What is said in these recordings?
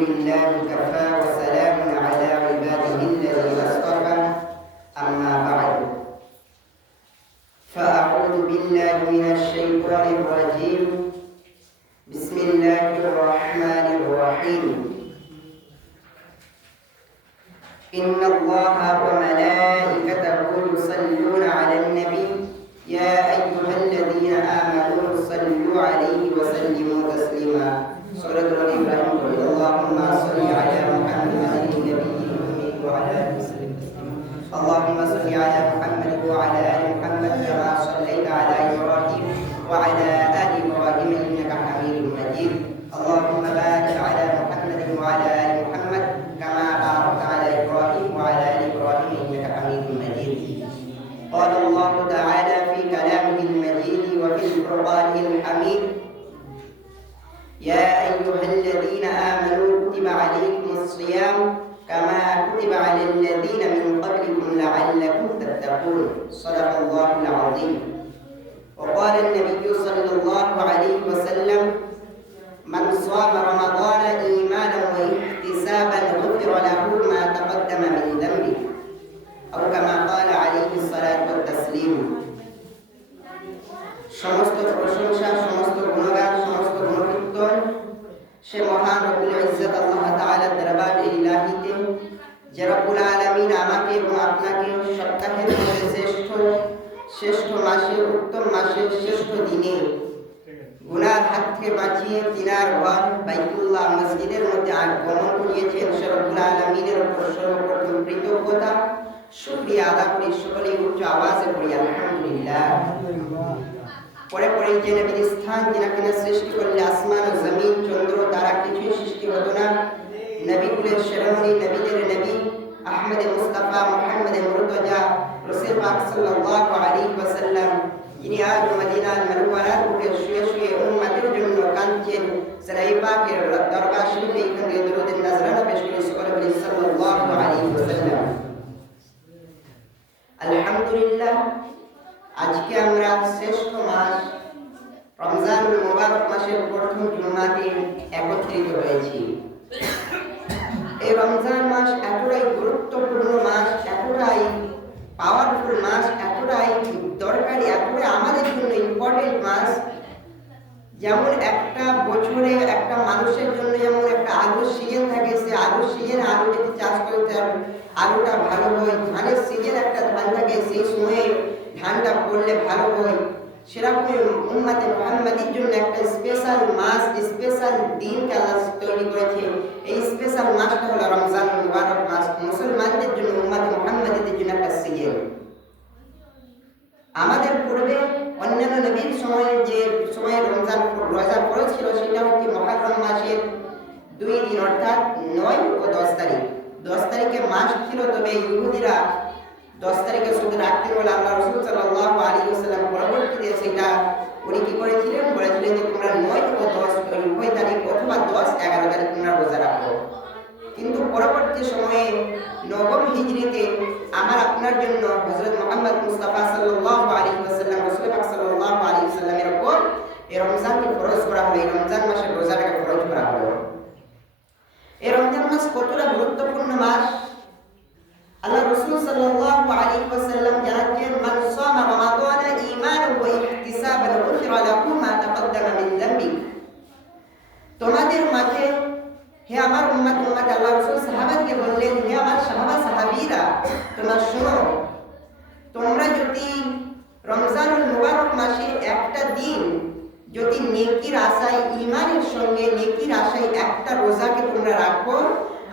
لله كفى وسلام على عباده الذين اصطفى أما بعد فأعوذ بالله من الشيطان الرجيم بسم الله الرحمن الرحيم إن الله وملائكته يصلون على النبي يا أيها الذين آمنوا صلوا عليه وسلموا تسليما سورة الإبراهيم اللهم صل على محمد النبي الأمي وعلى آله وسلم تسليما اللهم صل على محمد وعلى آل محمد كما صليت على إبراهيم وعلى آل إبراهيم إنك حميد مجيد اللهم بارك على محمد وعلى آل محمد كما باركت على إبراهيم وعلى آل إبراهيم إنك حميد مجيد قال الله تعالى في كلامه المجيد وفي القرآن الحميد يا أيها الذين آمنوا كتب عليكم الصيام كما كتب على الذين من قبلكم لعلكم تتقون صدق الله العظيم وقال النبي صلى الله عليه وسلم من صام رمضان إيمانا واحتسابا غفر له ما تقدم من ذنبه أو كما قال عليه الصلاة والتسليم সমস্ত প্রশংসা সমস্ত গুণগান সমস্ত গুণকীর্তন সে মহান রব্বুল ইজ্জত আল্লাহ তাআলার দরবারে ইলাহিতে যে রব্বুল আলামিন আমাকে এবং আপনাকে সপ্তাহের মধ্যে শ্রেষ্ঠ মাসে উত্তম মাসের শ্রেষ্ঠ দিনে গুনার হাত থেকে বাঁচিয়ে তিনার ঘর বাইতুল্লাহ মসজিদের মধ্যে আগমন করিয়েছেন সে রব্বুল আলামিনের উপর সর্বপ্রথম কৃতজ্ঞতা শুকরিয়া আদা করি সকলেই উচ্চ আওয়াজে পড়ি আলহামদুলিল্লাহ পরে পরে যে নবীর স্থান যিনাকে সৃষ্টি করলে আসমান ও জমিন চন্দ্র তারা কিছুই সৃষ্টি হতো না নবীকুলের শিরোমণি নবীদের নবী আহমদ মুস্তাফা মুহাম্মদ মুরতজা রাসূল পাক সাল্লাল্লাহু আলাইহি ওয়াসাল্লাম যিনি আজ মদিনার মুনাওয়ারার উপরে শুয়ে শুয়ে উম্মতের জন্য কাঁদছেন সরাই পাকের দরবার শরীফে এখানে দরুদের নজরানা পেশ করে সকলে বলি সাল্লাল্লাহু আলাইহি ওয়াসাল্লাম আলহামদুলিল্লাহ আজকে আমরা শ্রেষ্ঠ মাস রমজানুল মুবারক মাসের প্রথম জুমাতে একত্রিত হয়েছি এই রমজান মাস এতটাই গুরুত্বপূর্ণ মাস এতটাই পাওয়ারফুল মাস এতটাই দরকারি এতটাই আমাদের জন্য ইম্পর্টেন্ট মাস যেমন একটা বছরে একটা মানুষের জন্য যেমন একটা আলুর সিজন থাকে সে আলুর সিজনে আলু যদি চাষ করতে আলুটা ভালো হয় ধানের সিজন একটা ধান থাকে সেই সময়ে ধানটা করলে ভালো হয় সেরকমই উম্মতে মুহাম্মাদির জন্য একটা স্পেশাল মাস স্পেশাল দিন আল্লাহ তৈরি করেছে এই স্পেশাল মাসটা হলো রমজান মুবারক মাস মুসলমানদের জন্য উম্মতে মুহাম্মাদিদের জন্য একটা সিজন আমাদের পূর্বে অন্যান্য নবীর সময়ে যে সময়ে রমজান রোজা ফরজ ছিল সেটা হচ্ছে মুহররম মাসের 2 দিন অর্থাৎ 9 ও 10 তারিখ 10 তারিখে মাস ছিল তবে ইহুদিরা 10 তারিখে শুধু রাখতে বলে আল্লাহ রাসূল সাল্লাল্লাহু আলাইহি ওয়াসাল্লাম পরবর্তীতে সেটা উনি কি করেছিলেন বলেছিলেন যে তোমরা 9 ও 10 উভয় তারিখ অথবা 10 11 তারিখ তোমরা রোজা রাখো কিন্তু পরবর্তী সময়ে নবম হিজরিতে আমার আপনার জন্য হযরত মুহাম্মদ মুস্তাফা সাল্লাল্লাহু আলাইহি ওয়াসাল্লাম রাসূল পাক সাল্লাল্লাহু আলাইহি ওয়াসাল্লামের উপর এই রমজানকে ফরজ করা হলো এই রমজান মাসে রোজাটাকে ফরজ করা হলো এই রমজান মাস কতটা গুরুত্বপূর্ণ মাস আল্লাহ রাসূল সাল্লাল্লাহু আলাইহি ওয়াসাল্লাম জানাচ্ছেন মান সামা রমাদানা ঈমানান ওয়া ইহতিসাবান গুফিরা লাহু মা তাকদ্দামা মিন যামবি তোমাদের মাঝে হে আমার উম্মত আল্লাহ রাসূল সাহাবাকে বললেন হে আমার সাহাবীরা তোমরা শোনো তোমরা যদি রমজানুল মুবারক মাসে একটা দিন যদি নেকির আশায় ঈমানের সঙ্গে নেকির আশায় একটা রোজাকে তোমরা রাখো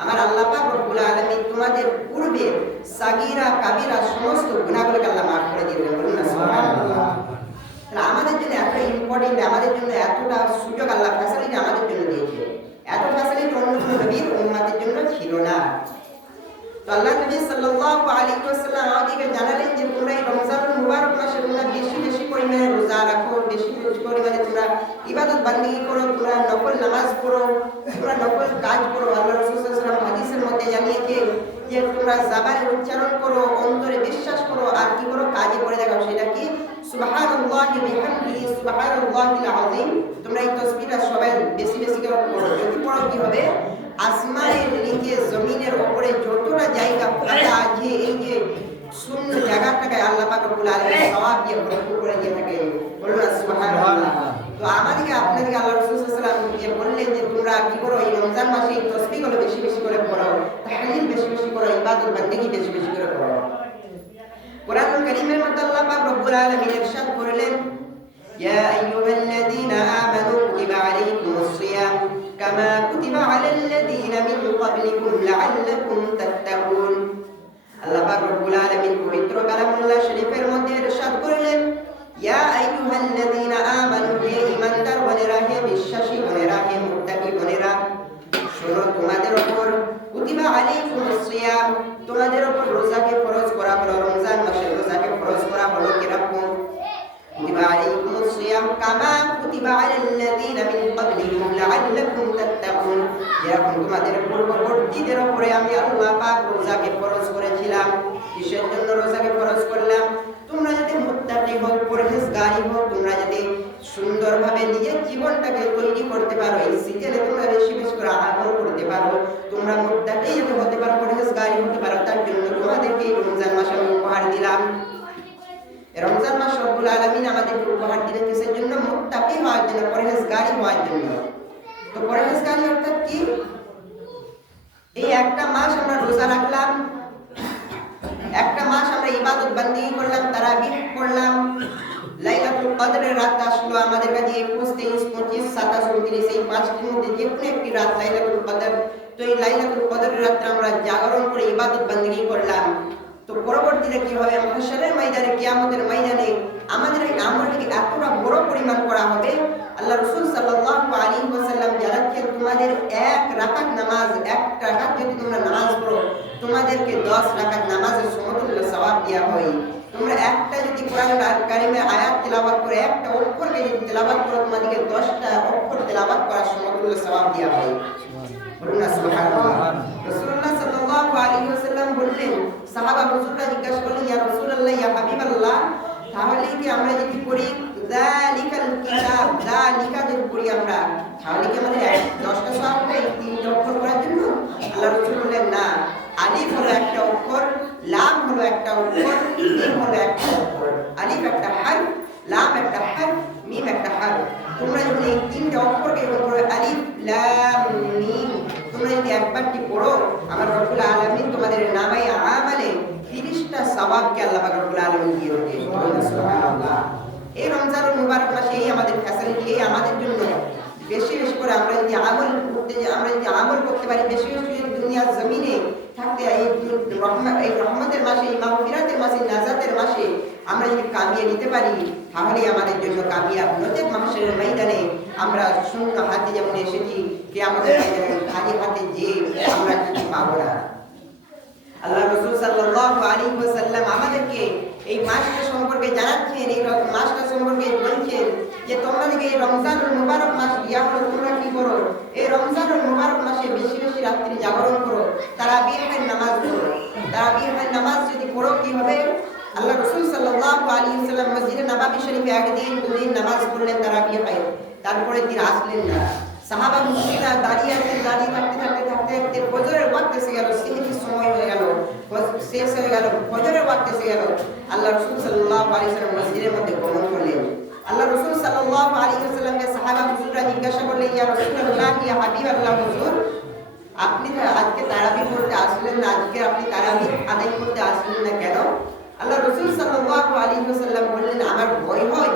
আমার আল্লাহ পাক রব্বুল আলামিন তোমাদের পূর্বে সাগীরা কাবীরা সমস্ত গুনাহগুলোকে আল্লাহ maaf করে দিবেন বলুন না সুবহানাল্লাহ তাহলে আমাদের জন্য এত ইম্পর্টেন্ট আমাদের জন্য এতটা সুযোগ আল্লাহ ফ্যাসিলিটি আমাদের জন্য দিয়েছে এত ফ্যাসিলিটি অন্য কোনো নবীর উম্মতের জন্য ছিল না তো আল্লাহ নবী সাল্লাল্লাহু আলাইহি ওয়াসাল্লাম আমাদেরকে জানালেন যে তোমরা এই রমজানুল মুবারক মাসে তোমরা বেশি বেশি পরিমাণে রোজা রাখো বেশি বেশি পরিমাণে তোমরা ইবাদত বান্দেগি করো তোমরা নফল নামাজ পড়ো তোমরা নফল কাজ করো আল্লাহ রাসূল সাল্লাল্লাহু আলাইহি ওয়াসাল্লাম হাদিসের মধ্যে জানিয়েছে যে তোমরা জবানে উচ্চারণ করো অন্তরে বিশ্বাস করো আর কি করো কাজে করে দেখাও সেটা কি সুবহানাল্লাহি ওয়া বিহামদিহি সুবহানাল্লাহিল আযীম তোমরা এই তাসবিহটা সবাই বেশি বেশি করে পড়ো যদি পড়ো কি হবে আসমানের নিচে জমিনের উপরে যতটা জায়গা ফাঁকা আছে, এই যে শূন্য জায়গাটাকে আল্লাহ পাক রব্বুল আলামিন সওয়াব দিয়ে ভরপুর করে দিয়ে থাকে। বলুন না সুবহানাল্লাহ। তো আমাদেরকে আপনাদেরকে আল্লাহ রাসূল সাল্লাল্লাহু আলাইহি ওয়াসাল্লাম যে বললেন যে তোমরা কি করো, এই রমজান মাসে এই তাসবিহগুলো বেশি বেশি করে পড়ো, তাহলিল বেশি বেশি করো, ইবাদত বান্দেগি বেশি বেশি করে করো। কোরআনুল কারীমের মধ্যে আল্লাহ পাক রব্বুল আলামিন ইরশাদ করলেন, ইয়া আইয়ুহাল্লাযীনা আমানু কুতিবা আলাইকুমুস সিয়াম কামা কুতিবা আলাল্লাযীনা মিন ক্বাবলিকুম লাআল্লাকুম তাত্তাকুন। আল্লাহ পাক রব্বুল আলামিন পবিত্র কালামুল্লাহ শরীফের মধ্যে ইরশাদ করলেন, ইয়া আইয়ুহাল্লাযীনা আমানু, হে ঈমানদার বনেরা, হে বিশ্বাসী বনেরা, হে মুত্তাকি বনেরা, শোনো তোমাদের উপর কুতিবা আলাইকুমুস সিয়াম, তোমাদের উপর রোজাকে ফরজ করা হলো, রমজান মাসের রোজাকে ফরজ করা হলো কিরকম? কুতিবা আলাইকুমুস সিয়াম কামা কুতিবা আলাল্লাযীনা মিন ক্বাবলিকুম লাআল্লাকুম তাত্তাকুন, যেরকম তোমাদের পূর্ববর্তীদের উপরে আমি আল্লাহ পাক রোজাকে ফরজ করেছিলাম। কিসের জন্য রোজাকে ফরজ করলাম? তোমরা যাতে মুত্তাকি হও, পরহেজগারি হও, তোমরা যাতে সুন্দরভাবে নিজের জীবনটাকে তৈরি করতে পারো, এই সিজনে তোমরা বেশি বেশি করে আমল করতে পারো, তোমরা মুত্তাকি যাতে হতে পারো, পরহেজগারি হতে পারো, তার জন্য তোমাদেরকে এই রমজান মাস আমি উপহার দিলাম। রমজান মাস রব্বুল আলামিন আমাদেরকে উপহার দিলেন কিসের জন্য? মুত্তাকি হওয়ার জন্য, পরহেজগারি হওয়ার জন্য। তো পরহেজগারি অর্থাৎ কি? এই একটা মাস আমরা রোজা রাখলাম, একটা মাস আমরা ইবাদত বান্দেগি করলাম, তারাবিহ পড়লাম, লাইলাতুল কদরের রাত আসলো আমাদের কাছে 21, 23, 25, 27, 29, এই পাঁচটির মধ্যে যে কোনো একটি রাত লাইলাতুল কদর। তো এই লাইলাতুল কদরের রাতে আমরা জাগরণ করে ইবাদত বান্দেগি করলাম। তো পরবর্তীতে কি হবে? মাহশারের ময়দানে, কিয়ামতের ময়দানে আমাদের এই আমলটিকে এতটা বড় পরিমাণ করা হবে, আল্লাহ রাসূল সাল্লাল্লাহু আলাইহি ওয়াসাল্লাম জানাচ্ছেন তোমাদের এক রাকাত নামাজ, এক রাকাত যদি তোমরা নামাজ পড়ো, তোমাদেরকে 10 রাকাত নামাজের সমতুল্য সওয়াব দেওয়া হয়। তোমরা একটা যদি কোরআনুল কারীমের আয়াত তেলাওয়াত করে, একটা অক্ষরকে যদি তেলাওয়াত করো, তোমাদেরকে 10টা অক্ষর তেলাওয়াত করার সমতুল্য সওয়াব দেওয়া হয়। বলুন না সুবহানাল্লাহ। রাসূলুল্লাহ সাল্লাল্লাহু আলাইহি ওয়াসাল্লাম বললেন, সাহাবা হুজুররা জিজ্ঞাসা করলেন, ইয়া রাসূলুল্লাহ, ইয়া হাবিবাল্লাহ, তাহলে কি আমরা যদি পড়ি যালিকাল কিতাব, যালিকা যদি পড়ি আমরা, তাহলে কি আমাদের 10টা সওয়াব হবে 3টা অক্ষর করার জন্য? আল্লাহ রাসূল বললেন, না, আলিফ হলো একটা অক্ষর, লাম হলো একটা অক্ষর, মিম হলো একটা অক্ষর। আলিফ একটা হরফ, লাম একটা হরফ, মিম একটা হরফ। তোমরা যদি এই 3টা অক্ষরকে পড়ো, আলিফ লাম মিম, তোমরা যদি একবারটি পড়ো, আমার রব্বুল আলামিন তোমাদের নামায়ে আমালে 30টা সওয়াবকে আল্লাহ পাক রব্বুল আলামিন দিয়ে দেবেন। সুবহানাল্লাহ। এই রমজানুল মুবারক মাসে এই আমাদের ফ্যাসিলিটি, এই আমাদের জন্য বেশি বেশি করে আমরা যদি আমল করতে পারি, বেশি বেশি যদি দুনিয়ার জমিনে থাকতে এই রহমতের মাসে, এই মাগফিরাতের মাসে, নাজাতের মাসে আমরা যদি কামিয়ে নিতে পারি, তাহলে আমাদের জন্য কামিয়াব। নচেত মাহশারের ময়দানে আমরা শূন্য হাতে যেমন এসেছি, কিয়ামতের ময়দানে খালি হাতে যে আমরা কিছু পাবো না। আল্লাহ রাসূল সাল্লাল্লাহু আলাইহি ওয়াসাল্লাম আমাদেরকে এই মাসটা সম্পর্কে জানাচ্ছেন, এই মাসটা সম্পর্কে বলছেন যে তোমাদেরকে এই রমজানুল মুবারক মাস দিয়া হলো, তোমরা কি করো? এই রমজানুল মুবারক মাসে বেশি বেশি রাত্রি জাগরণ করো, তারাবিহের নামাজ পড়ো। তারাবিহের নামাজ যদি পড়ো কি হবে? আল্লাহ রাসূল সাল্লাল্লাহু আলাইহি ওয়াসাল্লাম মসজিদে নববী শরীফে একদিন দুদিন নামাজ পড়লেন তারাবিহের, তারপরে দিন আসলেন না। সাহাবা মুসলিমরা দাঁড়িয়ে থাকতে ফজরের ওয়াক্ত এসে গেল, সেহরির সময় হয়ে গেল, শেষ হয়ে গেল, ফজরের ওয়াক্ত এসে গেল। আল্লাহ রাসূল সাল্লাল্লাহু আলাইহি ওয়াসাল্লাম মসজিদের মধ্যে গমন করলেন। আল্লাহ রাসূল সাল্লাল্লাহু আলাইহি ওয়াসাল্লামকে সাহাবা হুজুররা জিজ্ঞাসা করলেন, ইয়া রাসূলুল্লাহ, ইয়া হাবিবাল্লাহ হুজুর, আপনি আজকে তারাবি পড়তে আসলেন না, আজকে আপনি তারাবি আদায় করতে আসলেন না কেন? আল্লাহ রাসূল সাল্লাল্লাহু আলাইহি ওয়াসাল্লাম বললেন, আমার ভয় হয়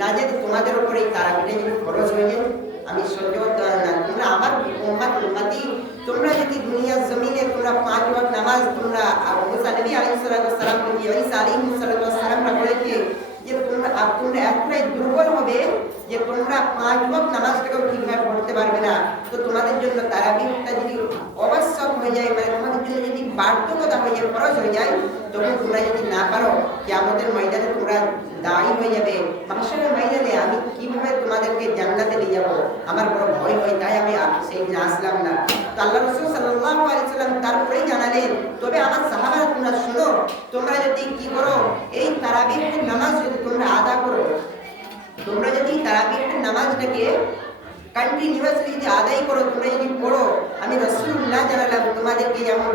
না যে তোমাদের উপরে এই তারাবিটা যদি ফরজ হয়ে যায়, আমি সহ্য করতে পারি না। তোমরা আমার উম্মতি, তোমরা যদি দুনিয়ার জমিনে তোমরা 5 ওয়াক্ত নামাজ তোমরা মুসা নবী আলাইহিস সালাম বলি ঈসা আলাইহিস সালামরা বলেছে যে তোমরা এতটাই দুর্বল হবে যে তোমরা 5 ওয়াক্ত নামাজটাকে ঠিকভাবে পড়তে পারবে না। তো তোমাদের জন্য তারাবিহটা যদি আবশ্যক হয়ে যায়, মানে তোমাদের জন্য যদি বাধ্যকতা হয়ে যায়, ফরজ হয়ে যায়, তখন তোমরা যদি না পারো, কিয়ামতের ময়দানে তোমরা দায়ী হয়ে যাবে। মাহশারের ময়দানে আমি কিভাবে তোমাদেরকে জান্নাতে নিয়ে যাব, আমার বড় ভয় হয়, তাই আমি সেই দিন আসলাম না। তো আল্লাহ রাসূল সাল্লাল্লাহু আলাইহি ওয়াসাল্লাম তারপরেই জানালেন, তবে আমার সাহাবারা তোমরা শোনো, তোমরা যদি কি করো, এই তারাবিহের নামাজ যদি তোমরা আদা করো, তোমরা যদি তারাবিহের নামাজটাকে কন্টিনিউয়াসলি যদি আদায় করো, তোমরা যদি পড়ো, আমি রাসূল তোমাদেরকে যেমন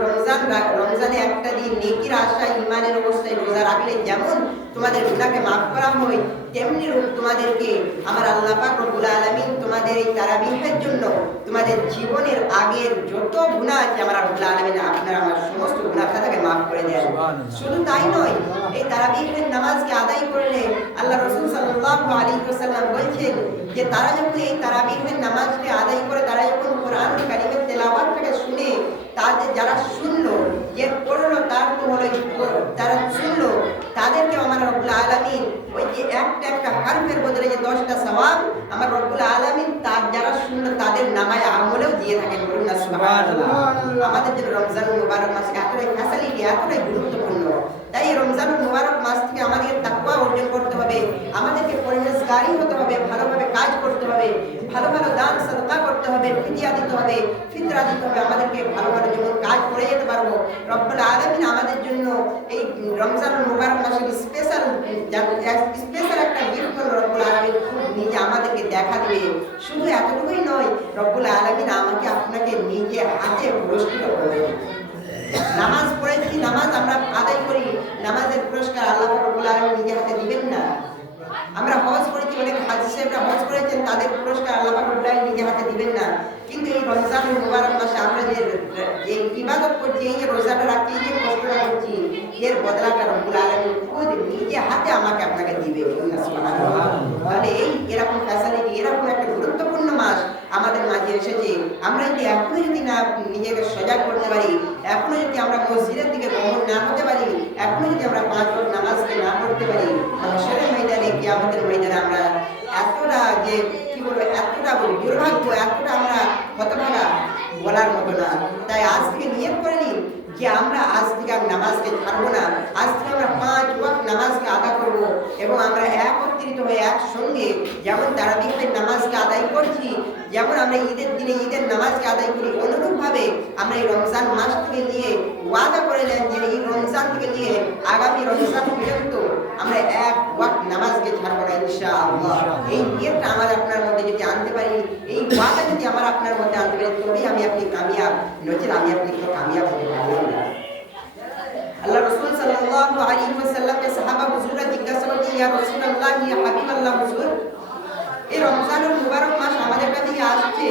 রমজানে একটা দিন নেকির আশায় ইমানের অবস্থায় রোজা রাখলে যেমন তোমাদের গুনাহকে মাফ করা হয়, তেমনি রূপ তোমাদেরকে আমার আল্লাহ পাক রব্বুল আলামিন তোমাদের এই তারাবিহের জন্য তোমাদের জীবনের আগের যত গুনাহ আছে আমার রব্বুল আলামিন আপনারা আমার সমস্ত গুনাহ খাতাকে মাফ করে দেন। শুধু তাই নয়, এই তারাবিহের নামাজকে আদায় করলে আল্লাহ রাসূল সাল্লাল্লাহু আলাইহি ওয়াসাল্লাম বলছেন যে তারা যখন এই তারাবিহের নামাজকে আদায় করে, তারা যখন কোরআনুল কারীমের তেলাওয়াতটাকে শুনে, তাদের যারা শুনলো, যে পড়লো, তার তো হলো তারা শুনলো, তাদেরকে আমার রব্বুল আলামিন ওই যে একটা হারফের বদলে যে 10টা সওয়াব আমার রব্বুল আলামিন তার যারা শুনলো তাদের নামায় আমলেও দিয়ে থাকেন। বলুন না সুবহানাল্লাহ। আমাদের জন্য রমজানুল মুবারক মাস এতটাই ফ্যাসিলিটি, এতটাই গুরুত্বপূর্ণ। তাই রমজানুল মুবারক মাস থেকে আমাদের তাকওয়া অর্জন করতে হবে, আমাদেরকে পরহেজগারি হতে হবে, ভালোভাবে কাজ করতে হবে, ভালো ভালো দান সাদকা করতে হবে, ফিদিয়া দিতে হবে, ফিতরা দিতে হবে, আমাদেরকে ভালো ভালো যেমন কাজ করে যেতে পারবো। রব্বুল আলামিন আমাদের জন্য এই রমজানুল মুবারক মাসের স্পেশাল একটা গিফট হলো রব্বুল আলামিন নিজে আমাদেরকে দেখা দিবে। শুধু এতটুকুই নয়, রব্বুল আলামিন আমাকে আপনাকে নিজে হাতে পুরস্কৃত করবে। নামাজ পড়েছি, নামাজ আমরা আদায় করি, নামাজের পুরস্কার আল্লাহ রব্বুল আলামিন নিজে হাতে দিবেন না। আমরা হজ করেছি, অনেক হাজী সাহেবরা হজ করেছেন, তাদের পুরস্কার আল্লাহ রব্বুল আলামিন নিজে হাতে দিবেন না। কিন্তু এই রমজানুল মুবারক মাসে আমরা যে এই ইবাদত করছি, এই যে রোজাটা রাখছি, এই যে কষ্টটা করছি, এর বদলাটা রব্বুল আলামিন খুদ নিজে হাতে আমাকে আপনাকে দিবে। তাহলে এই এরকম ফ্যাসিলিটি, এরকম একটা গুরুত্বপূর্ণ মাস আমাদের মাঝে এসেছে। আমরা যদি এখনো যদি না নিজেকে সজাগ করতে পারি, এখনো যদি আমরা মসজিদের দিকে গমন না হতে পারি, এখনো যদি আমরা 5 ওয়াক্ত নামাজকে না পড়তে পারি, হাশরের ময়দানে, কিয়ামতের ময়দানে আমরা এতটা যে কি বলবো, এতটা দুর্ভাগ্য, এতটা আমরা হতভাগা বলার মতো না। তাই আজ থেকে নিয়ত করে নিন যে আমরা আজ থেকে আর নামাজকে ছাড়বো না। আজ থেকে আমরা 5 ওয়াক্ত নামাজকে আদা করবো এবং আমরা একত্রিত হয়ে একসঙ্গে যেমন তারাবিহের নামাজকে আদায় করছি, যেমন আমরা ঈদের দিনে ঈদের নামাজকে আদায় করি, অনুরূপভাবে আমরা এই রমজান মাস থেকে নিয়ে ওয়াদা করে নেন যে এই রমজান থেকে নিয়ে আগামী রমজান পর্যন্ত আমরা 1 ওয়াক্ত নামাজকে ছাড়বো না ইনশাআল্লাহ। এই নিয়তটা আমার আপনার মধ্যে যদি আনতে পারি, এই ওয়াদা যদি আমার আপনার মধ্যে আনতে পারি, তবেই আমি আপনি কামিয়াব, নচেত আমি আপনি কোনো কামিয়াব হতে পারবো না। আল্লাহ রাসূল সাল্লাল্লাহু আলাইহি ওয়াসাল্লামকে সাহাবা হুজুররা জিজ্ঞাসা করলেন, ইয়া রাসূলুল্লাহ, ইয়া হাবিবাল্লাহ হুজুর, এই রমজানুল মুবারক মাস আমাদের কাছে আসছে,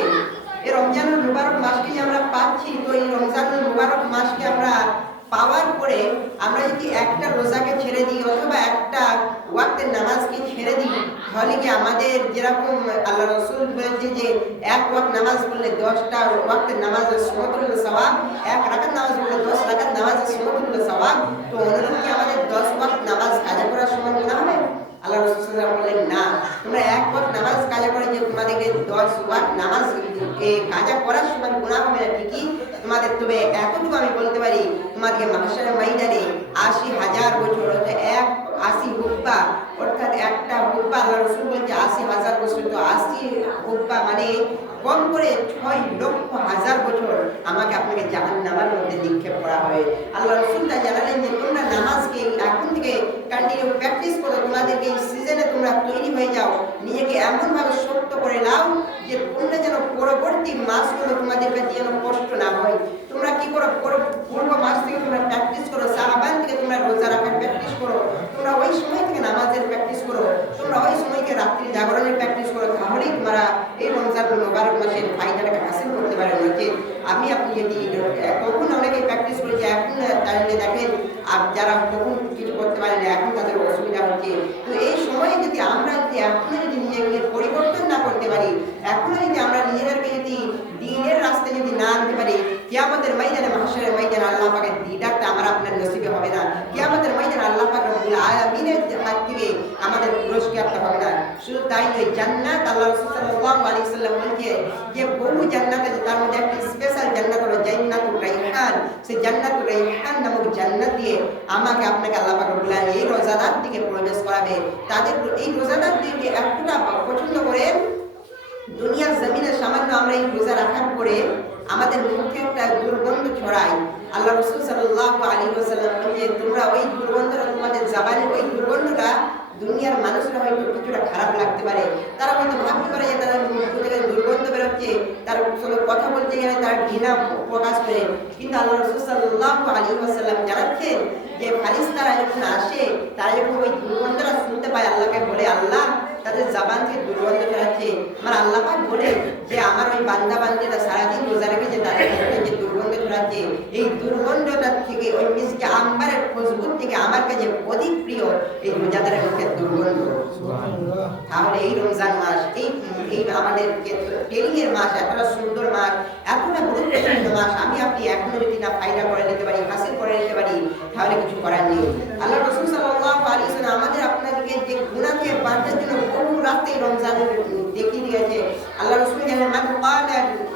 এই রমজানুল মুবারক মাসকে আমরা পাচ্ছি, তো এই রমজানুল মুবারক মাসকে আমরা পাওয়ার পরে আমরা যদি একটা রোজাকে ছেড়ে দিই অথবা একটা ওয়াক্তের নামাজকে ছেড়ে দিই, তাহলে কি আমাদের যেরকম আল্লাহ রাসূল বলেছে যে 1 ওয়াক্ত নামাজ পড়লে 10টা ওয়াক্তের নামাজের সমতুল্য সওয়াব, 1 রাকাত নামাজ পড়লে 10 রাকাত নামাজের সমতুল্য সওয়াব, তো অনুরূপ কি আমাদের 10 ওয়াক্ত নামাজ কাজা করার সমান গুনাহ হবে? আল্লাহ রাসূল সাল্লাল্লাহু আলাইহি ওয়াসাল্লাম বললেন না, তোমরা 1 ওয়াক্ত নামাজ কাজা করে যে তোমাদেরকে 10 ওয়াক্ত নামাজ কাজা করার সমান গুনাহ হবে না ঠিকই, তোমাদের তবে এতটুকু আমি বলতে পারি, তোমাদেরকে মাহশারের ময়দানে 80,000 বছর অর্থাৎ 80 হুব্বা, অর্থাৎ একটা হুব্বা আল্লাহ রাসূল বলছে 80,000 বছর, তো 80 হুব্বা মানে কম করে 6,00,000 বছর আমাকে আপনাকে জাহান্নামের মধ্যে নিক্ষেপ করা হবে। আল্লাহ রাসূল তা জানালেন যে তোমরা নামাজকে এখন থেকে কন্টিনিউ প্র্যাকটিস করো, তোমাদেরকে এই সিজনে তোমরা তৈরি হয়ে যাও, নিজেকে এমনভাবে শক্ত করে নাও যে তোমরা যেন পরবর্তী মাসগুলো তোমাদের কাছে যেন কষ্ট না হয়। তোমরা কি করো, পূর্ব মাস থেকে তোমরা প্র্যাকটিস করো, শাবান থেকে তোমরা রোজা রাখার প্র্যাকটিস করো, তোমরা ওই সময় থেকে নামাজের প্র্যাকটিস করো, তোমরা ওই সময়কে রাত্রি জাগরণের প্র্যাকটিস করো, তাহলেই তোমরা এই রমজানুল মুবারক মাসের ফায়দাটাকে হাসিল করতে পারেন। যে আমি আপনি যদি তখন অনেকেই প্র্যাকটিস করেছি, এখন তাহলে দেখেন যারা তখন কিছু করতে পারেন না, এখন তাদের অসুবিধা হচ্ছে। তো এই সময়ে যদি আমরা এখনো যদি নিজেকে পরিবর্তন না করতে পারি, এখনো যদি আমরা নিজেদেরকে যদি দ্বীনের রাস্তায় যদি না আনতে পারি, কিয়ামতের ময়দানে, মাহশারের ময়দানে আল্লাহ পাকের দিদারটা আমার আপনার নসিবে হবে না। কিয়ামতের ময়দানে আল্লাহ পাক রব্বুল আলামিনের হাত থেকে আমাদের পুরস্কারটা হবে না। শুধু তাই নয়, জান্নাত, আল্লাহ রাসূল সাল্লাল্লাহু আলাইহি ওয়াসাল্লাম বলেছে যে বহু জান্নাত আছে, তার মধ্যে একটা স্পেশাল জান্নাত হলো জান্নাতুর রাইহান। সেই জান্নাতুর রাইহান নামক জান্নাত দিয়ে আমাকে আপনাকে আল্লাহ পাক রব্বুল আলামিন এই রোজাদার দিকে প্রবেশ করাবে। তাদের এই রোজাদারদেরকে এতটা পছন্দ করে, দুনিয়ার জমিনে সামান্য আমরা এই রোজা রাখার পরে আমাদের মুখে একটা দুর্গন্ধ ছড়ায়। আল্লাহ রাসূল সাল্লাল্লাহু আলাইহি ওয়াসাল্লাম বলেছে তোমরা ওই দুর্গন্ধটা, তোমাদের জবানে ওই দুর্গন্ধটা দুনিয়ার মানুষরা হয়তো কিছুটা খারাপ লাগতে পারে, তারা হয়তো ভাবতে পারে যে তাদের মুখ থেকে দুর্গন্ধ দুর্গন্ধ বেরোচ্ছে, তার সঙ্গে কথা বলতে গেলে তার ঘৃণা প্রকাশ করে। কিন্তু আল্লাহ রাসূল সাল্লাল্লাহু আলাইহি ওয়াসাল্লাম জানাচ্ছেন যে ফারিস্তারা যখন আসে, তারা যখন ওই দুর্গন্ধটা শুনতে পায়, আল্লাহকে বলে আল্লাহ তাদের জবান থেকে দুর্গন্ধ ছড়াচ্ছে। আমার আল্লাহ পাক বলে যে আমার ওই বান্দা বান্দীরা সারাদিন রোজা রেখেছে, তাদের মধ্যে যে দুর্গন্ধ ছড়াচ্ছে, এই দুর্গন্ধটা থেকে ওই মিসকে আম্বারের খুশবু থেকে আমার কাছে অধিক প্রিয় এই রোজাদারের মুখের দুর্গন্ধ। তাহলে এই রমজান মাস, এই আমাদের ট্রেনিং এর মাস, এতটা সুন্দর মাস, এতটা গুরুত্বপূর্ণ মাস, আমি আপনি এখনো যদি না ফায়দা করে নিতে পারি, হাসিল করে নিতে পারি, তাহলে কিছু করার নেই। আল্লাহ রাসূল সাল্লাল্লাহু আলাইহি ওয়াসাল্লাম আমাদের আপনাদেরকে যে গুনাহ থেকে বাঁচার জন্য বহু রাতে রমজান দেখিয়ে দিয়েছে। আল্লাহ রাসূল জানেন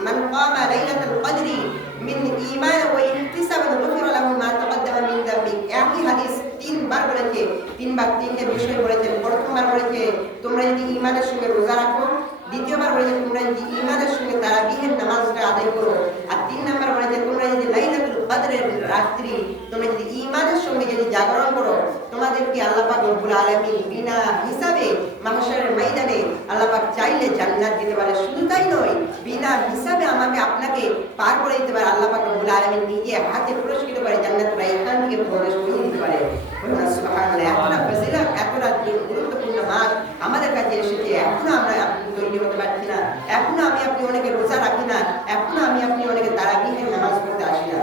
মান কামা লাইলাতুল কদরি মিন ঈমান ওয়া ইহতিসাবান গুফিরা লাহু মা তাকদ্দামা মিন যামবি। একই হাদিস তিনবার বলেছে, তিনবার তিনটে বিষয় বলেছে। প্রথমবার বলেছে তোমরা যদি ঈমানের সঙ্গে রোজা রাখো, দ্বিতীয়বার বলেছে তোমরা যদি ঈমানের সঙ্গে তারাবিহের নামাজটা আদায় করো, আর ৩ নাম্বার বলেছে তোমরা যদি লাইলাতুল কদরের রাত্রি তোমরা যদি ঈমানের সঙ্গে যদি জাগরণ করো, তোমাদেরকে আল্লাহ পাক রব্বুল আলামিন বিনা হিসাবে মাহশারের ময়দানে আল্লাহ পাক চাইলে জান্নাত দিতে পারে। শুধু তাই নয়, বিনা হিসাবে আমাকে আপনাকে পার করে দিতে পারে। আল্লাহ পাক রব্বুল আলামিন নিজে হাতে পুরস্কৃত করে জান্নাতুল রায়হান থেকে প্রবেশ করে দিতে পারে। সুবহানাল্লাহ। এতটা ফজিলত, এতটা গুরুত্বপূর্ণ মাস আমাদের কাছে এসেছে, এখনো আমরা তৈরি হতে পারছি না, এখনো আমি আপনি অনেকে রোজা রাখি না, এখনো আমি আপনি অনেকে তারাবিহের নামাজ পড়তে আসি না।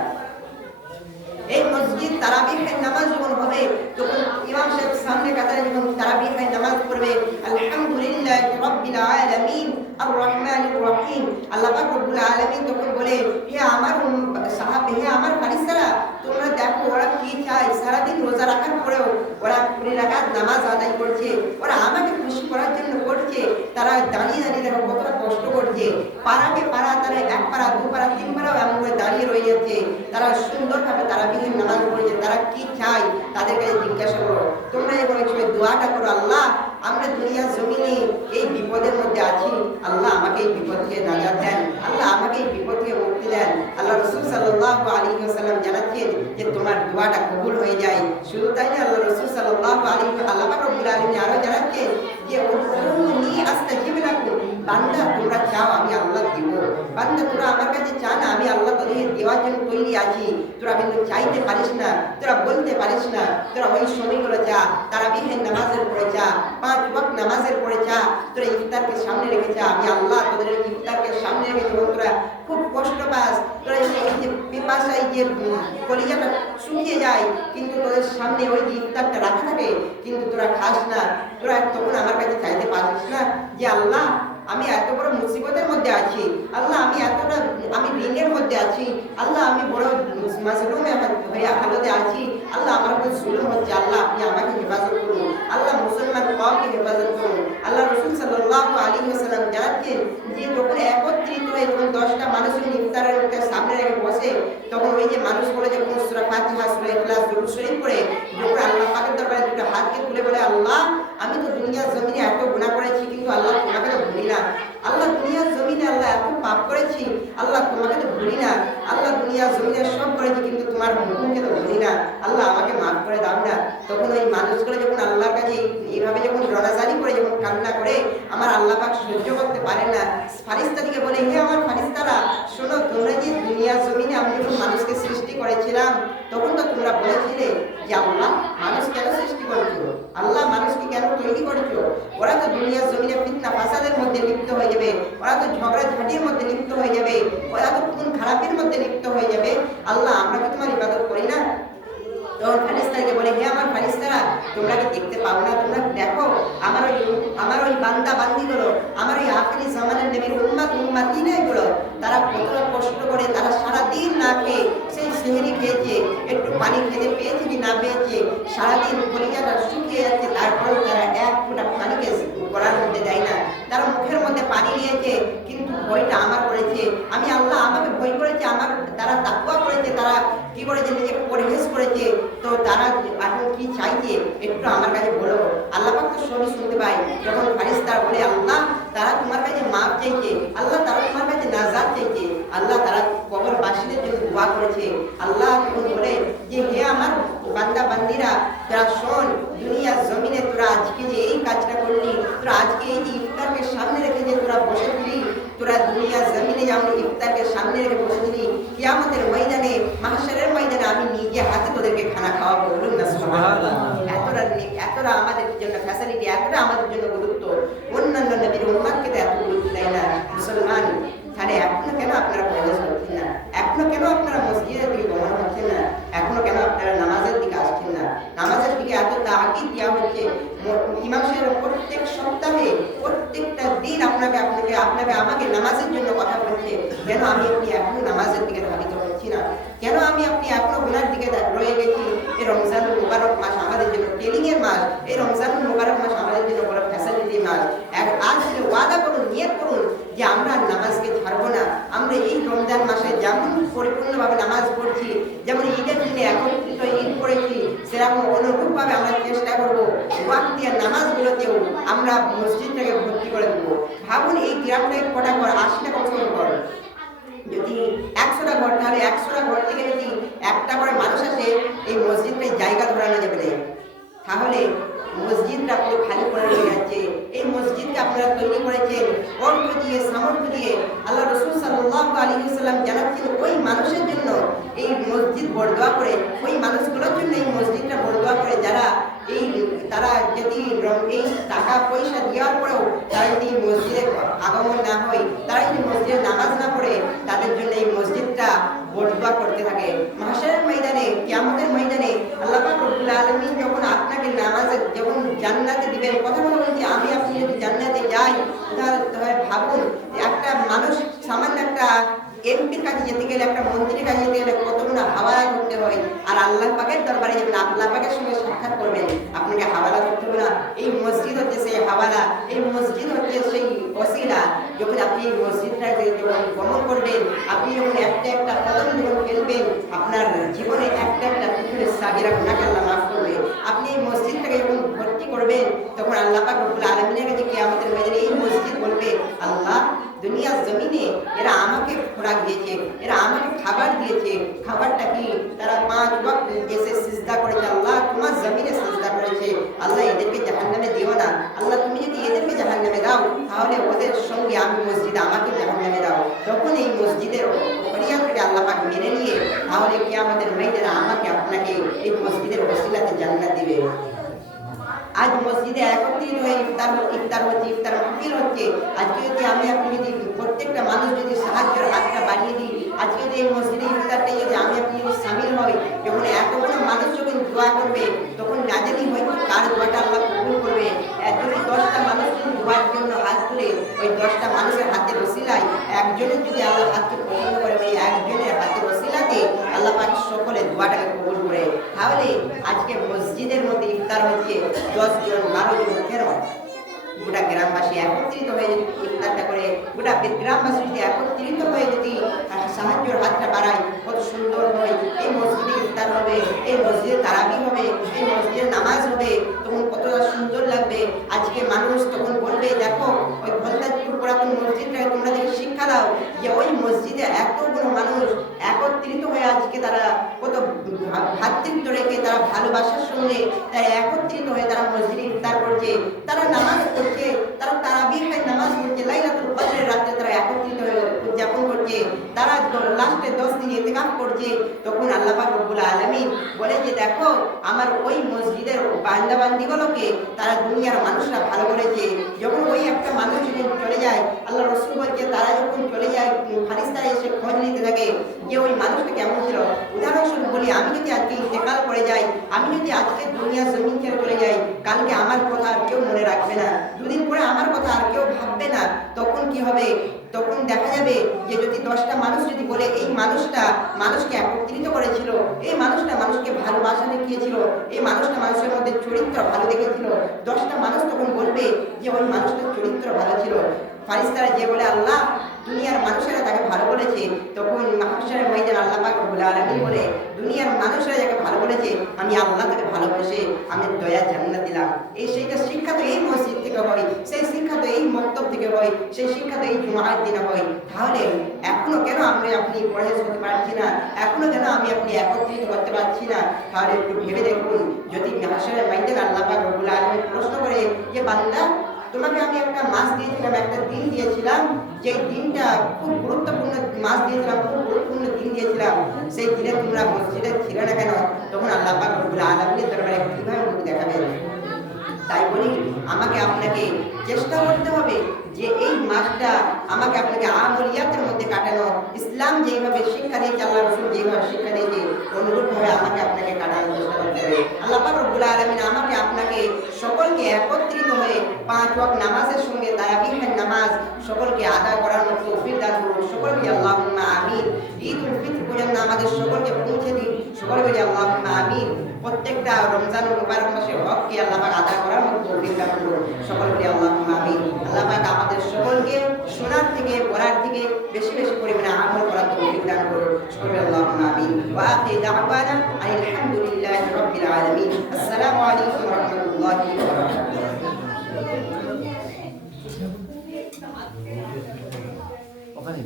এই মসজিদ তারাবিহের নামাজ যখন হবে, তখন ইমাম সাহেব সামনে কাতারে যখন তারাবিহের নামাজ পড়বে, আলহামদুলিল্লাহি রাব্বিল আলামিন আর রহমানির রহিম, আল্লাহ পাক রব্বুল আলামিন তখন বলে হে আমার সাহাবী, হে আমার ফারিস্তারা, তোমরা দেখো ওরা কি চায়, সারাদিন রোজা রাখার পরেও ওরা 20 রাকাত নামাজ আদায় করছে, ওরা আমাকে খুশি করার জন্য করছে। তারা দাঁড়িয়ে দাঁড়িয়ে দেখো কতটা কষ্ট করছে, পাড়াকে পাড়া, তারা 1 পাড়া 2 পাড়া 3 পাড়াও এমন করে দাঁড়িয়ে রয়ে যাচ্ছে। তারা সুন্দরভাবে তারাবিহের নামাজ পড়ছে। তারা কি চায় তাদের কাছে জিজ্ঞাসা করো। তোমরা যখন এক সময় দোয়াটা করো, আল্লাহ আমরা দুনিয়ার জমিনে এই বিপদের মধ্যে আছি, আল্লাহ আমাকে এই বিপদ থেকে নাজাত দেন, আল্লাহ আমাকে এই বিপদ থেকে মুক্তি দেন। আল্লাহ রাসূল সাল্লাল্লাহু আলাইহি ওয়াসাল্লাম জানাচ্ছেন যে তোমার দোয়াটা কবুল হয়ে যায়। শুধু তাই না, আল্লাহ রাসূল সাল্লাল্লাহু আলাইহি আল্লাহ রাব্বুল আলামিন আরো জানাচ্ছেন যে উদউনি আস্তাজিব লাকুম, বান্দা তোমরা চাও আমি আল্লাহ দিব, বান্দা তোরা আমার কাছে চা না, আমি আল্লাহ তোদের দেওয়ার জন্য তৈরি আছি। তোরা কিন্তু চাইতে পারিস না, তোরা বলতে পারিস না, তোরা ওই সময়গুলো চা, তারাবিহের নামাজের পড়ে চা, 5 ওয়াক্ত নামাজের পড়ে চা, তোরা ইফতারকে সামনে রেখে চা, আমি আল্লাহ তোদের ইফতারকে সামনে রেখে দেবো। তোরা খুব কষ্ট পাস, তোরা এই যে পিপাসায় যে কলিজাটা শুকিয়ে যায়, কিন্তু তোদের সামনে ওই যে ইফতারটা রাখা থাকে, কিন্তু তোরা খাস না। তোরা তখন আমার কাছে চাইতে পারিস না যে আল্লাহ আমি এত বড় মুসিবতের মধ্যে আছি, আল্লাহ আমি ঋণের মধ্যে আছি, আল্লাহ আমি বড় মাজলুমে হালতে আছি, আল্লাহ আমার উপর জুলুম হচ্ছে, আল্লাহ আপনি আমাকে হেফাজত করুন, আল্লাহ মুসলমান কওমকে হেফাজত করুন। আল্লাহ রাসূল সাল্লাল্লাহু আলাইহি ওয়াসাল্লাম জানাচ্ছেন যে যখন একত্রিত হয়ে যখন 10টা মানুষ ইফতারের সামনে রেখে বসে, তখন ওই যে মানুষগুলো যখন সূরা ফাতিহা, সূরা ইখলাস, দুরূদ শরীফ পড়ে, যখন আল্লাহ পাকের দরবারে দুটো হাতকে তুলে বলে আল্লাহ আমি তো দুনিয়ার জমিনে এত গুনাহ করেছি, কিন্তু আল্লাহ তোমাকে তো ভুলি না, আল্লাহ দুনিয়ার জমিনে আল্লাহ এত পাপ করেছি, আল্লাহ তোমাকে তো ভুলি না, আল্লাহ দুনিয়ার জমিনে সব করেছি, কিন্তু তোমার হুকুমকে তো ভুলি না, আল্লাহ আমাকে মাফ করে দাও না। তখন ওই মানুষগুলো যখন আল্লাহর কাছে এইভাবে যখন রনাজারি করে, যখন কান্না করে, আমার আল্লাহ পাক সহ্য করতে পারে না, ফারিস্তাদিকে বলে হে আমার ফারিস্তারা, শোনো তোমরা যে দুনিয়ার জমিনে আমি যখন মানুষকে সৃষ্টি করেছিলাম, তখন তো তোমরা বলেছিলে যে আল্লাহ মানুষ কেন সৃষ্টি করেছো, আল্লাহ মানুষকে কেন তৈরি করেছো, ওরা তো দুনিয়ার জমিনে ফিতনা ফাসাদের মধ্যে লিপ্ত হয়ে যাবে, ওরা তো ঝগড়া ঝাঁটির মধ্যে লিপ্ত হয়ে যাবে, ওরা তো খুন খারাপের মধ্যে লিপ্ত হয়ে যাবে, আল্লাহ আমরা কি তোমার ইবাদত করি না? তখন ফারিস্তাকে বলে হে আমার ফারিস্তারা, তোমরা কি দেখতে পাও না, তোমরা দেখো আমার ওই বান্দা বান্দিগুলো, আমার ওই আখিরি জামানের নবীর উম্মতিনেগুলো, তারা কতটা কষ্ট করে, তারা সারাদিন না খেয়ে সেই সেহরি খেয়েছে, একটু পানি খেতে পেয়েছে কি না পেয়েছে, সারাদিন কলিজাটা শুকিয়ে যাচ্ছে, তারপরেও তারা এক ফোঁটা পানিকে গলার মধ্যে দেয় না, তারা মুখের মধ্যে পানি নিয়েছে, কিন্তু ভয়টা আমার করেছে, আমি আল্লাহ আমাকে ভয় করেছে, আমার তারা তাকওয়া করেছে, তারা কি করেছে নিজেকে পরিবেশ করেছে, তো তারা এখন কি চাইছে একটু আমার কাছে বলো। আল্লাহ পাক তো সবই শুনতে পায়। যখন ফারিস্তারা বলে আল্লাহ তারা তোমার কাছে মাফ চাইছে, আল্লাহ তারা তোমার কাছে নাজাত চাইছে, আল্লাহ তারা কবরবাসীদের জন্য দোয়া করেছে, আল্লাহ তখন বলে যে হে আমার বান্দা বান্দিরা, তোরা শোন, দুনিয়ার জমিনে তোরা আজকে যে এই কাজটা করলি, তোরা আজকে এই যে ইফতারকে সামনে রেখে যে তোরা বসেছিলি, তোরা খানা খাওয়াবো, বলুন না সুবহানাল্লাহ। এতটা আমাদের জন্য ফ্যাসিলিটি, এতটা আমাদের জন্য গুরুত্ব, অন্যান্য নবীর উম্মতকে তো এত গুরুত্ব দেয় না মুসলমান। তাহলে এখনো কেন আপনারা প্রবেশ করছেন না? এখনো কেন আপনারা মসজিদের দিকে গমন হচ্ছেন না? এখনো কেন আপনারা নামাজের দিকে আসছেন না? নামাজের দিকে এত তাকিদ দেওয়া হচ্ছে। ইমাম সাহেব প্রত্যেক সপ্তাহে প্রত্যেকটা দিন আপনাকে আমাকে নামাজের জন্য কথা বলছে। কেন আমি আপনি এখনো নামাজের দিকে ধাবিত হচ্ছি না? কেন আমি আপনি এখনো গুনার দিকে রয়ে গেছি? এই রমজানুল মুবারক মাস আমাদের জন্য ট্রেনিং এর মাস। এই রমজানুল মুবারক মাস আমাদের জন্য বড় ফ্যাসিলিটি মাস। আজ ওয়াদা করুন, নিয়ত করুন যে আমরা নামাজকে ছাড়বো না। আমরা এই রমজান মাসে যেমন পরিপূর্ণভাবে নামাজ পড়ছি, যেমন ঈদের দিনে একত্রিত ঈদ পড়েছি, সেরকম অনুরূপভাবে আমরা চেষ্টা করবো ওয়াক্তিয়া নামাজগুলোতেও আমরা মসজিদটাকে ভর্তি করে দেবো। ভাবুন এই গ্রামটায় কটা ঘর, 80টা কত ঘর, যদি 100টা ঘর, তাহলে 100টা ঘর থেকে যদি একটা করে মানুষ আসে, এই মসজিদটায় জায়গা ধরানো যাবে না। তাহলে মসজিদটা পুরো খালি করে রয়ে যাচ্ছে। এই মসজিদকে আপনারা তৈরি করেছেন অর্থ দিয়ে, সামর্থ্য দিয়ে। আল্লাহ রাসূল সাল্লাল্লাহু আলাইহি ওয়াসাল্লাম জানাচ্ছেন ওই মানুষের জন্য এই মসজিদ বরদোয়া করে, ওই মানুষগুলোর জন্য এই মসজিদটা বরদোয়া করে যারা তারা যদি এই টাকা পয়সা দেওয়ার পরেও তারা যদি মসজিদে আগমন না হয়, তারা যদি মসজিদে নামাজ না পড়ে, তাদের জন্য এই মসজিদটা বরদোয়া করতে থাকে। মাহশারের ময়দানে, কিয়ামতের ময়দানে আল্লাহ পাক রব্বুল আলামিন যখন আপনাকে নামাজে যখন জান্নাতে দিবেন, কথা বলবেন যে আমি আপনি যদি জান্নাতে যাই, তাহলে ভাবুন একটা মানুষ সামান্য একটা এমপির কাছে যেতে গেলে, একটা মন্ত্রীর কাছে যেতে গেলে কতগুলো হাওয়ালা করতে হয়। আর আল্লাহ পাকের দরবারে যখন আল্লাহ পাকের সঙ্গে সাক্ষাৎ করবেন, আপনাকে হাওয়ালা করতে হবে না। এই মসজিদ হচ্ছে সেই হাওয়ালা, এই মসজিদ হচ্ছে সেই ওসিলা। যখন আপনি এই মসজিদটাকে যখন গমন করবেন, আপনি যখন একটা কদম যখন ফেলবেন, আপনার জীবনে একটা পুকুরের সাগিরা গুনাহকে আল্লাহ মাফ করবে। আপনি এই মসজিদটাকে যখন ভর্তি করবেন, তখন আল্লাহ পাক রব্বুল আলামিনের কাছে কিয়ামতের ময়দানে এই মসজিদ বলবে, আল্লাহ দুনিয়ার জমিনে এরা আমাকে খোরাক দিয়েছে, এরা আমাকে খাবার দিয়েছে। খাবারটা কি? তারা 5 ওয়াক্ত এসে সিজদা করেছে, আল্লাহ তোমার জমিনে সিজদা করেছে। আল্লাহ এদেরকে জাহান্নামে দিও না। আল্লাহ তুমি যদি এদেরকে জাহান্নামে দাও, তাহলে ওদের সঙ্গে আমি মসজিদে আমাকে জাহান্নামে দাও। তখন এই মসজিদের ফরিয়াদকে আল্লাহ পাক মেনে নিয়ে, তাহলে কিয়ামতের ময়দানে আমাকে আপনাকে এই মসজিদের ওসিলাতে জান্নাত দিবে। আজ মসজিদে একত্রিত হয়ে ইফতার হচ্ছে, ইফতার মাহফিল হচ্ছে। আজকে যদি আমি আপনি যদি প্রত্যেকটা মানুষ যদি সাহায্যের হাতটা বাড়িয়ে দিই, আজকে যদি এই মসজিদে ইফতারটা যদি আমি আপনি যদি সামিল হই, যখন এতগুলো মানুষ যখন দোয়া করবে, তখন না জানি হয়তো কার দোয়াটা আল্লাহ কবুল করবে। যদি 10টা মানুষ যদি দোয়ার জন্য হাত তুলে, ওই 10টা মানুষের হাতের ওসিলায় একজনের যদি আল্লাহ হাতকে পছন্দ করে, ওই একজনের হাতের ওসিলাতে আল্লাহ পাক সকলে দোয়াটাকে কবুল করে। তাহলে আজকে মসজিদের মধ্যে ইফতার হচ্ছে, 10 জন 12 জন, কেন গোটা গ্রামবাসী একত্রিত হয়ে যদি ইফতারটা করে, গোটা গ্রামবাসী যদি একত্রিত হয়ে যদি সাহায্যের হাতটা বাড়ায়, কত সুন্দর হয়। এই মসজিদে ইফতার হবে, এই মসজিদে তারাবি হবে, এই মসজিদে নামাজ হবে, তখন কতটা সুন্দর লাগবে। আজকে মানুষ তখন বলবে, দেখো ওই ভোলতাজপুর পুরাতন মসজিদটাকে তোমরা দেখে শিক্ষা দাও যে ওই মসজিদে এতগুলো মানুষ একত্রিত হয়ে আজকে তারা কত ভ্রাতৃত্ব রেখে, তারা ভালোবাসার সঙ্গে তারা একত্রিত হয়ে তারা মসজিদে ইফতার করছে, তারা নামাজ পড়ছে, তারা তারাবির নামাজ পড়ছে, লাইলাতুল কদরের রাতে তারা একত্রিত হয়ে উদযাপন করছে, তারা লাস্টে 10 দিন ইতিকাফ করছে। তখন আল্লাহ পাক রব্বুল আলামিন বলে যে দেখো আমার ওই মসজিদের বান্দা বান্দিগুলোকে তারা দুনিয়ার মানুষরা ভালো করেছে। যখন ওই একটা মানুষ যখন চলে যায়, আল্লাহ রাসূল বলছে তারা যখন চলে যায়, ফারিস্তারা এসে খোঁজ নিতে থাকে যে ওই মানুষটা কেমন ছিল। উদাহরণস্বরূপ বলি, আমি যদি আজকে ইন্তেকাল করে যাই, আমি যদি আজকে দুনিয়ার জমিন ছেড়ে চলে যাই, কালকে আমার কথা আর কেউ মনে রাখবে না, দুদিন পরে আমার কথা আর কেউ ভাববে না। তখন কি হবে? তখন দেখা যাবে যে যদি 10টা মানুষ যদি বলে এই মানুষটা মানুষকে একত্রিত করেছিল, এই মানুষটা মানুষকে ভালোবাসা দেখিয়েছিল, এই মানুষটা মানুষের মধ্যে চরিত্র ভালো দেখেছিল, 10টা মানুষ তখন বলবে যে ওই মানুষটার চরিত্র ভালো ছিল। ফারিস্তারা যে বলে আল্লাহ দুনিয়ার মানুষেরা তাকে ভালো বলেছে, তখন মাহশারের ময়দানে আল্লাহ পাক রব্বুল আলামিন বলে দুনিয়ার মানুষেরা যাকে ভালো বলেছে, আমি আল্লাহ তাকে ভালোবেসে আমি দয়া জান্নাত দিলাম। সেইটা শিক্ষা তো এই মসজিদ থেকে হয়, সেই শিক্ষা তো এই মক্তব থেকে হয়, সেই শিক্ষা তো এই জুমার দিনে হয়। তাহলে এখনো কেন আমরা আপনি পড়াশোনা করতে পারছি না? এখনো কেন আমি আপনি একত্রিত করতে পারছি না? তাহলে একটু ভেবে দেখুন, যদি মাহশারের ময়দানে আল্লাহ পাক রব্বুল আলামিন প্রশ্ন করে যে বান্দা তোমাকে আমি একটা মাস দিয়েছিলাম, একটা দিন দিয়েছিলাম, যে দিনটা খুব গুরুত্বপূর্ণ মাস দিয়েছিলাম, খুব গুরুত্বপূর্ণ দিন দিয়েছিলাম সেই দিনে তোমরা মসজিদে ছিলে না কেন, তখন আল্লাহ পাক রব্বুল আলামিনের দরবারে কিভাবে মুখ দেখাবেন? তাই বলি আমাকে আপনাকে চেষ্টা করতে হবে যে এই মাসটা আমাকে আপনাকে আমলিয়াতের মধ্যে কাটানো, ইসলাম যেভাবে শিক্ষা দিয়েছে, আল্লাহ রাসূল যেভাবে শিক্ষা দিয়েছে অনুরূপভাবে আমাকে আপনাকে কাটানোর চেষ্টা করতে হবে। আল্লাহ পাক রব্বুল আলামিন আমাকে আপনাকে সকলকে একত্রিত হয়ে 5 ওয়াক্ত নামাজের সঙ্গে তারাবিহের নামাজ সকলকে আদায় করার মতো তৌফিক দান করুন। সকলকে আল্লাহুম্মা আমিন। ঈদুল ফিতর পর্যন্ত আমাদের সকলকে পৌঁছে দিন। সকলকে আল্লাহুম্মা আমিন। প্রত্যেকটা রমজান মুবারক মাসে হককে আল্লাহ পাক আদায় করার মতো তৌফিক দান করুন। সকলকে আল্লাহুম্মা আমিন। আল্লাহ পাক আমাদের সকলকে শোনার থেকে পড়ার থেকে বেশি বেশি পরিমাণে আমল করার তৌফিক দান করুন। সকলকে আল্লাহুম্মা আমিন। ওয়া আখিরু দাওয়ানা আলহামদুলিল্লাহি রাব্বিল আলামিন। আসসালামু আলাইকুম ওয়া রাহমাতুল্লাহি ওয়া বারাকাতুহু। ওখানে